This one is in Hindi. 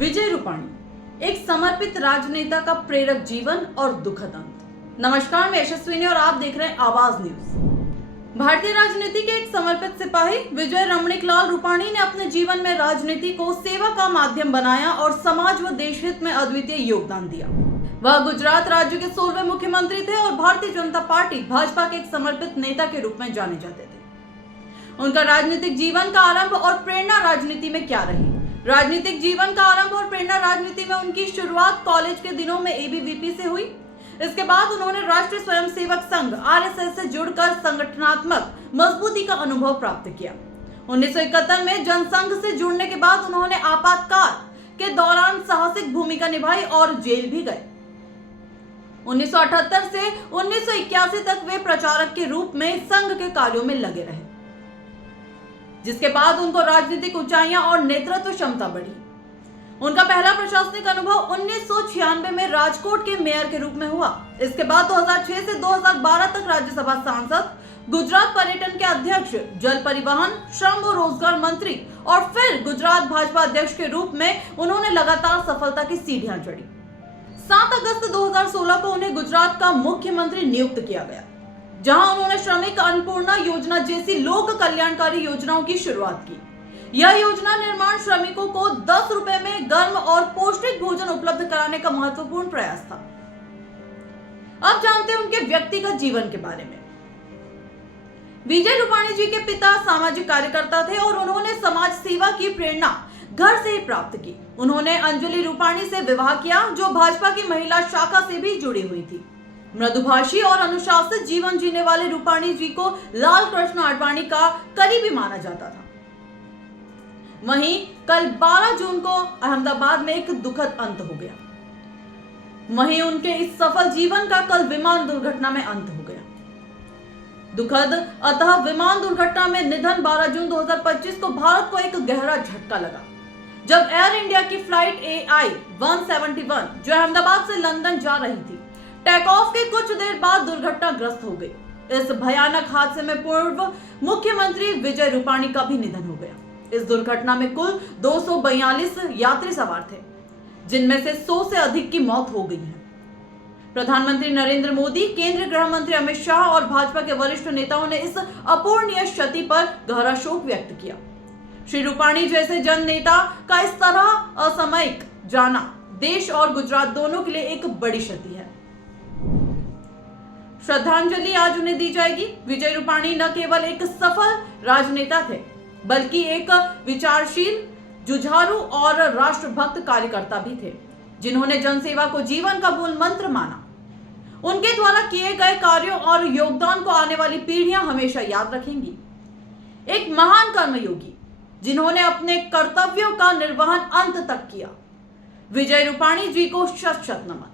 विजय रूपाणी, एक समर्पित राजनेता का प्रेरक जीवन और दुखद अंत। नमस्कार, मैं यशस्विनी और आप देख रहे हैं आवाज न्यूज। भारतीय राजनीति के एक समर्पित सिपाही विजय रमणीकलाल रूपाणी ने अपने जीवन में राजनीति को सेवा का माध्यम बनाया और समाज व देश हित में अद्वितीय योगदान दिया। वह गुजरात राज्य के 16वें मुख्यमंत्री थे और भारतीय जनता पार्टी भाजपा के एक समर्पित नेता के रूप में जाने जाते थे। उनका राजनीतिक जीवन का आरंभ और प्रेरणा राजनीति में क्या रही? राजनीतिक जीवन का आरंभ और प्रेरणा राजनीति में उनकी शुरुआत कॉलेज के दिनों में एबीवीपी से हुई। इसके बाद उन्होंने राष्ट्रीय स्वयंसेवक संघ आरएसएस से जुड़कर संगठनात्मक मजबूती का अनुभव प्राप्त किया। 1971 में जनसंघ से जुड़ने के बाद उन्होंने आपातकाल के दौरान साहसिक भूमिका निभाई और जेल भी गए। 1978 से 1981 तक वे प्रचारक के रूप में संघ के कार्यों में लगे रहे, जिसके बाद उनको राजनीतिक ऊंचाइयां और नेतृत्व क्षमता बढ़ी। उनका पहला प्रशासनिक अनुभव 1996 में राजकोट के मेयर के रूप में हुआ। इसके बाद 2006 से 2012 तक राज्यसभा सांसद, गुजरात पर्यटन के अध्यक्ष, जल परिवहन, श्रम व रोजगार मंत्री और फिर गुजरात भाजपा अध्यक्ष के रूप में उन्होंने लगातार सफलता की सीढ़ियां चढ़ी। 7 अगस्त 2016 को उन्हें गुजरात का मुख्यमंत्री नियुक्त किया गया, जहां उन्होंने श्रमिक अन्नपूर्णा योजना जैसी लोक कल्याणकारी योजनाओं की शुरुआत की। यह योजना निर्माण श्रमिकों को 10 रुपए में गर्म और पौष्टिक भोजन उपलब्ध कराने का महत्वपूर्ण प्रयास था। अब जानते हैं उनके व्यक्तिगत जीवन के बारे में। विजय रूपाणी जी के पिता सामाजिक कार्यकर्ता थे और उन्होंने समाज सेवा की प्रेरणा घर से ही प्राप्त की। उन्होंने अंजलि रूपाणी से विवाह किया, जो भाजपा की महिला शाखा से भी जुड़ी हुई थी। मृदुभाषी और अनुशासित जीवन जीने वाले रूपाणी जी को लाल कृष्ण आडवाणी का करीबी माना जाता था। वहीं कल 12 जून को अहमदाबाद में एक दुखद अंत हो गया। वहीं उनके इस सफल जीवन का कल विमान दुर्घटना में अंत हो गया। दुखद अतः विमान दुर्घटना में निधन 12 जून 2025 को भारत को एक गहरा झटका लगा, जब एयर इंडिया की फ्लाइट AI 171 जो अहमदाबाद से लंदन जा रही थी, टेक ऑफ के कुछ देर बाद दुर्घटनाग्रस्त हो गई। इस भयानक हादसे में पूर्व मुख्यमंत्री विजय रूपाणी का भी निधन हो गया। इस दुर्घटना में कुल 242 यात्री सवार थे, जिनमें से 100 से अधिक की मौत हो गई है। प्रधानमंत्री नरेंद्र मोदी, केंद्रीय गृह मंत्री अमित शाह और भाजपा के वरिष्ठ नेताओं ने इस अपूरणीय क्षति पर गहरा शोक व्यक्त किया। श्री रूपाणी जैसे जन नेता का इस तरह असामयिक जाना देश और गुजरात दोनों के लिए एक बड़ी क्षति है। श्रद्धांजलि आज उन्हें दी जाएगी। विजय रूपाणी न केवल एक सफल राजनेता थे, बल्कि एक विचारशील, जुझारू और राष्ट्रभक्त कार्यकर्ता भी थे, जिन्होंने जनसेवा को जीवन का मूल मंत्र माना। उनके द्वारा किए गए कार्यों और योगदान को आने वाली पीढ़ियां हमेशा याद रखेंगी। एक महान कर्मयोगी, जिन्होंने अपने कर्तव्यों का निर्वहन अंत तक किया। विजय रूपाणी जी को शत शत नमन।